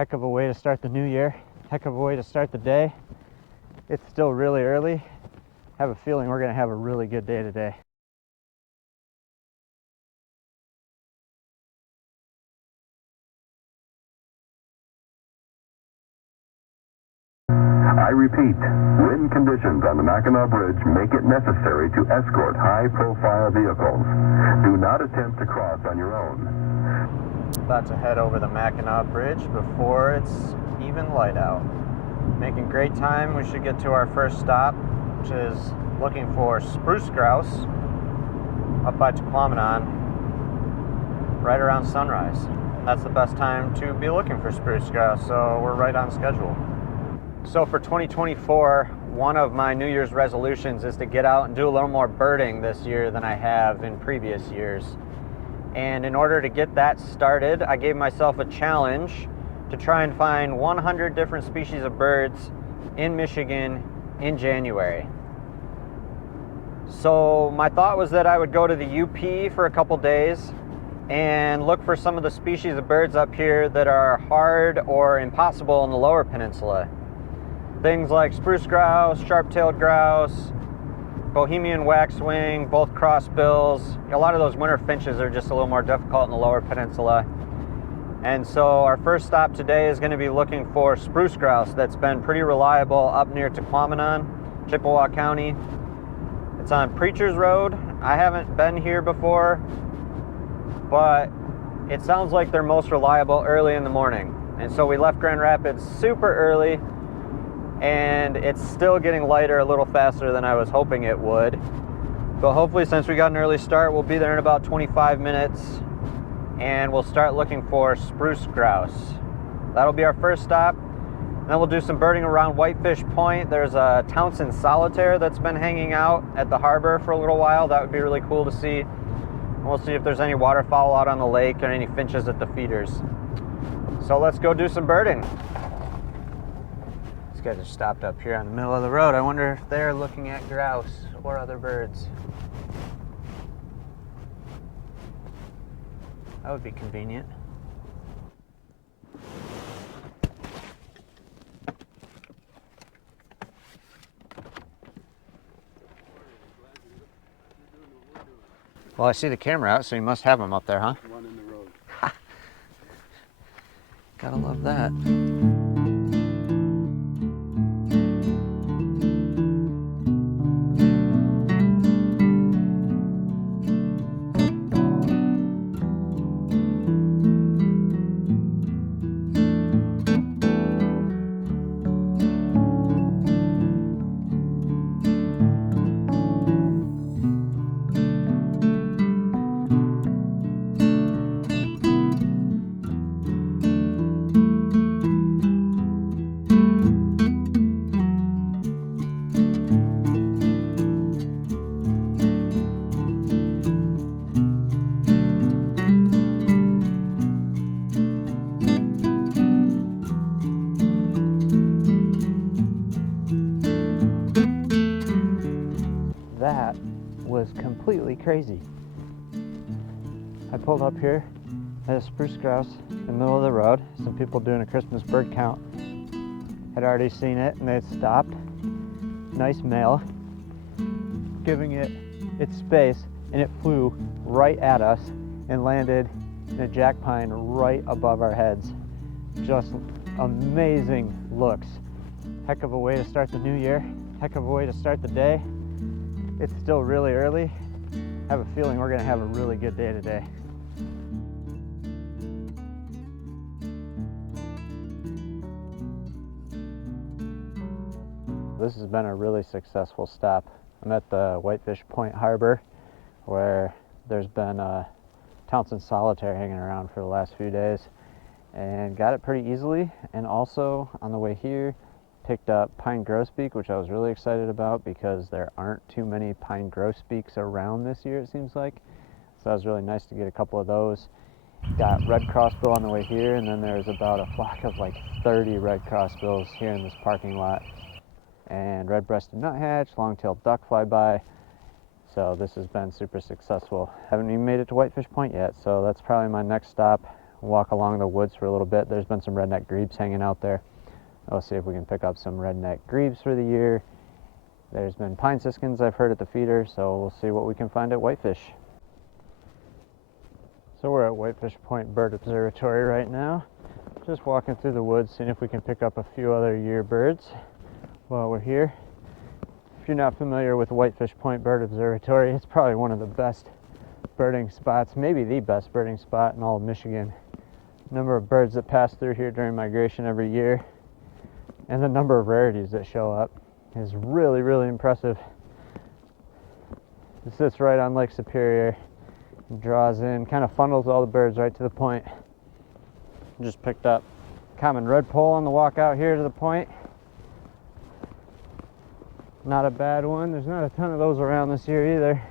Heck of a way to start the new year. Heck of a way to start the day. It's still really early. I have a feeling we're going to have a really good day today. I repeat, wind conditions on the Mackinac Bridge make it necessary to escort high-profile vehicles. Do not attempt to cross on your own. About to head over the Mackinac Bridge before it's even light out. Making great time. We should get to our first stop, which is looking for spruce grouse up by Tequamanon right around sunrise. That's the best time to be looking for spruce grouse, so we're right on schedule. So for 2024, one of my New Year's resolutions is to get out and do a little more birding this year than I have in previous years. And in order to get that started, I gave myself a challenge to try and find 100 different species of birds in Michigan in January. So my thought was that I would go to the UP for a couple days and look for some of the species of birds up here that are hard or impossible in the lower peninsula. Things like spruce grouse, sharp-tailed grouse, Bohemian waxwing, both crossbills. A lot of those winter finches are just a little more difficult in the lower peninsula. And so our first stop today is going to be looking for spruce grouse that's been pretty reliable up near Tequamanon, Chippewa County. It's on Preacher's Road. I haven't been here before, but it sounds like they're most reliable early in the morning. And so we left Grand Rapids super early, and it's still getting lighter a little faster than I was hoping it would. But hopefully, since we got an early start, we'll be there in about 25 minutes, and we'll start looking for spruce grouse. That'll be our first stop. Then we'll do some birding around Whitefish Point. There's a Townsend solitaire that's been hanging out at the harbor for a little while. That would be really cool to see. And we'll see if there's any waterfowl out on the lake or any finches at the feeders. So let's go do some birding. These guys are stopped up here on the middle of the road. I wonder if they're looking at grouse or other birds. That would be convenient. Well, I see the camera out, so you must have them up there, huh? One in the road. Gotta love that. That was completely crazy. I pulled up here at a spruce grouse in the middle of the road. Some people doing a Christmas bird count had already seen it and they had stopped. Nice male, giving it its space, and it flew right at us and landed in a jack pine right above our heads. Just amazing looks. Heck of a way to start the new year. Heck of a way to start the day. It's still really early. I have a feeling we're going to have a really good day today. This has been a really successful stop. I'm at the Whitefish Point Harbor, where there's been a Townsend solitaire hanging around for the last few days, and got it pretty easily. And also on the way here, picked up pine grosbeak, which I was really excited about because there aren't too many pine grosbeaks around this year, it seems like. So that was really nice to get a couple of those. Got red crossbill on the way here, and then there's about a flock of like 30 red crossbills here in this parking lot. And red-breasted nuthatch, long-tailed duck fly by. So this has been super successful. Haven't even made it to Whitefish Point yet, so that's probably my next stop. walk along the woods for a little bit. There's been some redneck grebes hanging out there. We'll see if we can pick up some redneck grebes for the year. There's been pine siskins I've heard at the feeder, so we'll see what we can find at Whitefish. So we're at Whitefish Point Bird Observatory right now. Just walking through the woods, seeing if we can pick up a few other year birds while we're here. If you're not familiar with Whitefish Point Bird Observatory, it's probably one of the best birding spots, maybe the best birding spot in all of Michigan. Number of birds that pass through here during migration every year, and the number of rarities that show up is really, really impressive. It sits right on Lake Superior and draws in, kind of funnels all the birds right to the point. Just picked up common redpoll on the walk out here to the point. Not a bad one. There's not a ton of those around this year either.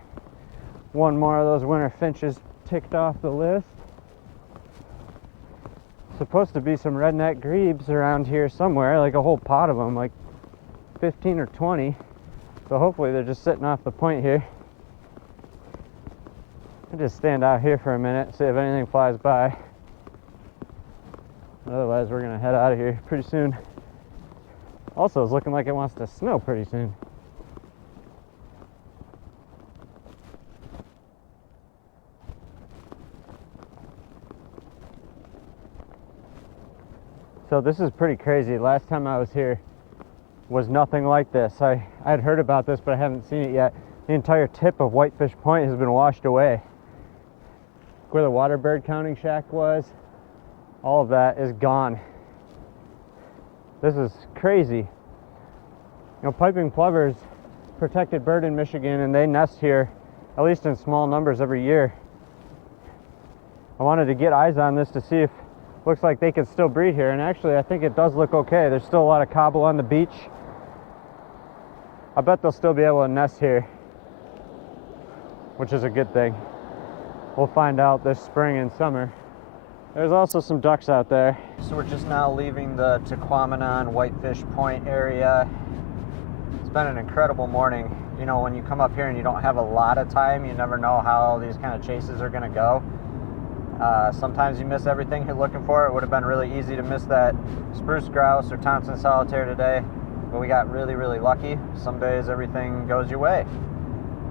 One more of those winter finches ticked off the list. Supposed to be some redneck grebes around here somewhere, like a whole pot of them, like 15 or 20. So hopefully they're just sitting off the point here. I'll just stand out here for a minute, see if anything flies by. Otherwise, we're gonna head out of here pretty soon. Also, it's looking like it wants to snow pretty soon. So this is pretty crazy. Last time I was here was nothing like this. I'd heard about this, but I haven't seen it yet. The entire tip of Whitefish Point has been washed away. Where the water bird counting shack was, all of that is gone. This is crazy. You know, piping plovers, protected bird in Michigan, and they nest here, at least in small numbers every year. I wanted to get eyes on this to see if it looks like they could still breed here, and actually I think it does look okay. There's still a lot of cobble on the beach. I bet they'll still be able to nest here, which is a good thing. We'll find out this spring and summer. There's also some ducks out there. So we're just now leaving the Tequamanon Whitefish Point area. It's been an incredible morning. You know, when you come up here and you don't have a lot of time, you never know how these kind of chases are gonna go. Sometimes you miss everything you're looking for. It would have been really easy to miss that spruce grouse or Thompson solitaire today, but we got really, really lucky. Some days everything goes your way.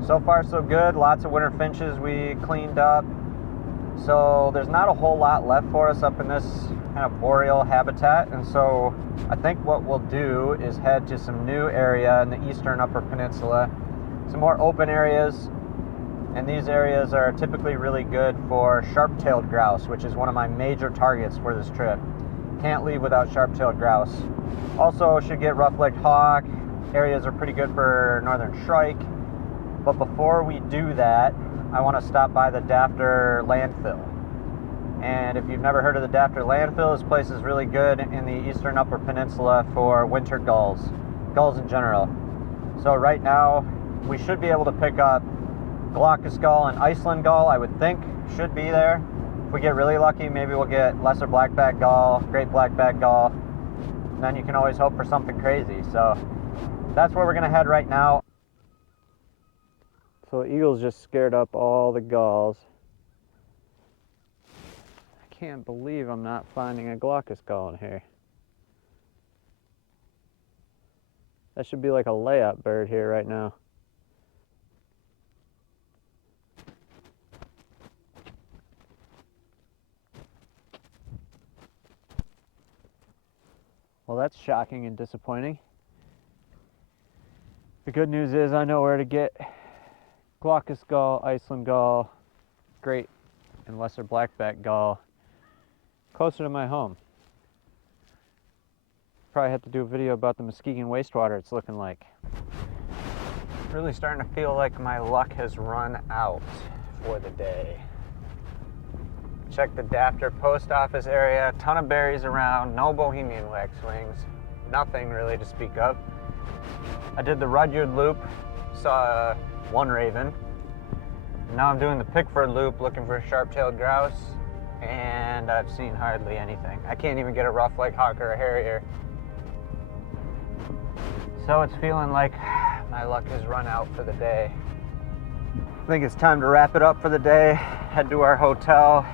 So far so good. Lots of winter finches we cleaned up. So there's not a whole lot left for us up in this kind of boreal habitat, and so I think what we'll do is head to some new area in the eastern upper peninsula, some more open areas, and these areas are typically really good for sharp-tailed grouse, which is one of my major targets for this trip. Can't leave without sharp-tailed grouse. Also should get rough-legged hawk. Areas are pretty good for northern shrike. But before we do that, I want to stop by the Dafter landfill. And if you've never heard of the Dafter landfill, this place is really good in the eastern upper peninsula for winter gulls in general. So right now, we should be able to pick up glaucous gull and Iceland gull, I would think, should be there. If we get really lucky, maybe we'll get lesser blackback gull, great blackback gull. And then you can always hope for something crazy. So that's where we're gonna head right now. So eagles just scared up all the gulls. I can't believe I'm not finding a glaucous gull in here. That should be like a layup bird here right now. Well, that's shocking and disappointing. The good news is I know where to get glaucous gull, Iceland gull, great and lesser blackback gull closer to my home. Probably have to do a video about the Muskegon wastewater it's looking like. Really starting to feel like my luck has run out for the day. Check the Dafter post office area, a ton of berries around, no Bohemian waxwings, nothing really to speak of. I did the Rudyard loop, saw one raven. Now I'm doing the Pickford loop looking for a sharp-tailed grouse, and I've seen hardly anything. I can't even get a rough-legged hawk or a harrier. So it's feeling like my luck has run out for the day. I think it's time to wrap it up for the day, head to our hotel,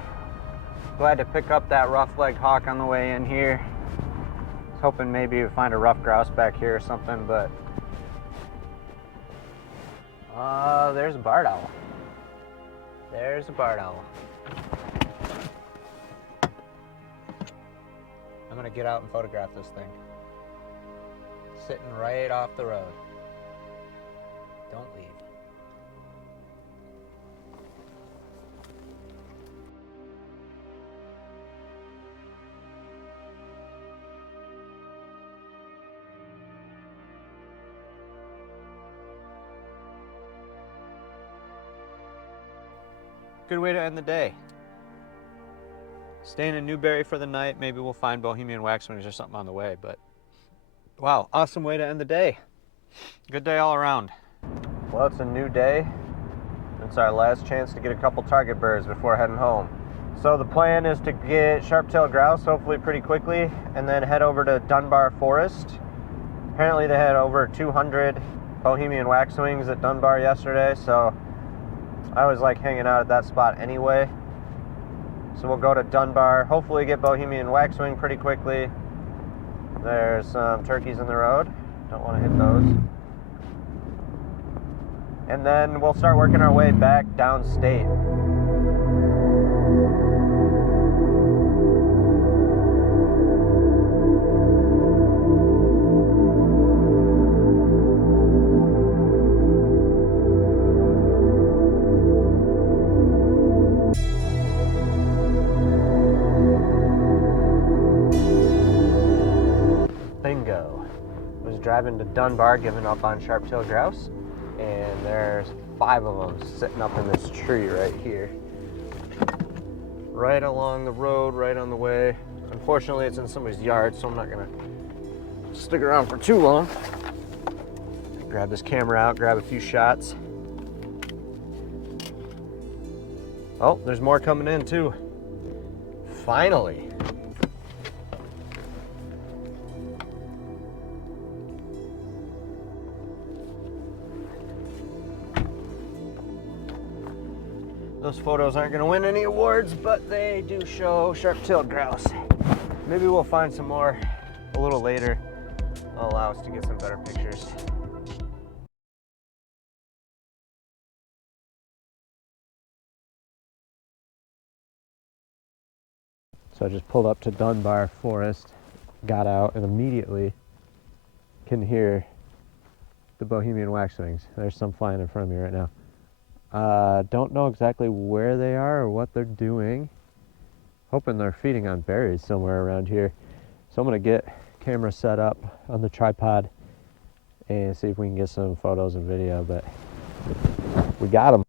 Glad to pick up that rough-legged hawk on the way in here. Was hoping maybe we'd find a rough grouse back here or something, but there's a barred owl. There's a barred owl. I'm gonna get out and photograph this thing. Sitting right off the road. Don't leave. Good way to end the day. Staying in Newberry for the night. Maybe we'll find Bohemian waxwings or something on the way, but wow, awesome way to end the day. Good day all around. Well, it's a new day. It's our last chance to get a couple target birds before heading home. So the plan is to get sharp-tailed grouse hopefully pretty quickly and then head over to Dunbar Forest. Apparently they had over 200 Bohemian waxwings at Dunbar yesterday, so I was like hanging out at that spot anyway. So we'll go to Dunbar, hopefully get Bohemian waxwing pretty quickly. There's some turkeys in the road. Don't want to hit those. And then we'll start working our way back downstate. Bingo. Was driving to Dunbar, giving up on sharp-tailed grouse, and there's 5 of them sitting up in this tree right here. Right along the road, right on the way. Unfortunately, it's in somebody's yard, so I'm not gonna stick around for too long. Grab this camera out, grab a few shots. Oh, there's more coming in too. Finally. Those photos aren't gonna win any awards, but they do show sharp-tailed grouse. Maybe we'll find some more a little later. That'll allow us to get some better pictures. So I just pulled up to Dunbar Forest, got out, and immediately can hear the Bohemian waxwings. There's some flying in front of me right now. Don't know exactly where they are or what they're doing. Hoping they're feeding on berries somewhere around here. So I'm gonna get camera set up on the tripod and see if we can get some photos and video, but we got them.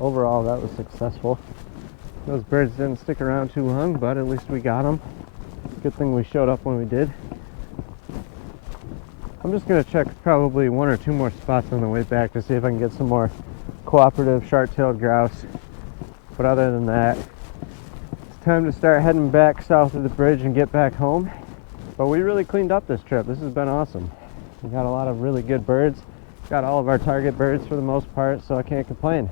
Overall, that was successful. Those birds didn't stick around too long, but at least we got them. Good thing we showed up when we did. I'm just gonna check probably 1 or 2 more spots on the way back to see if I can get some more cooperative sharp-tailed grouse. But other than that, it's time to start heading back south of the bridge and get back home. But we really cleaned up this trip. This has been awesome. We got a lot of really good birds. Got all of our target birds for the most part, so I can't complain.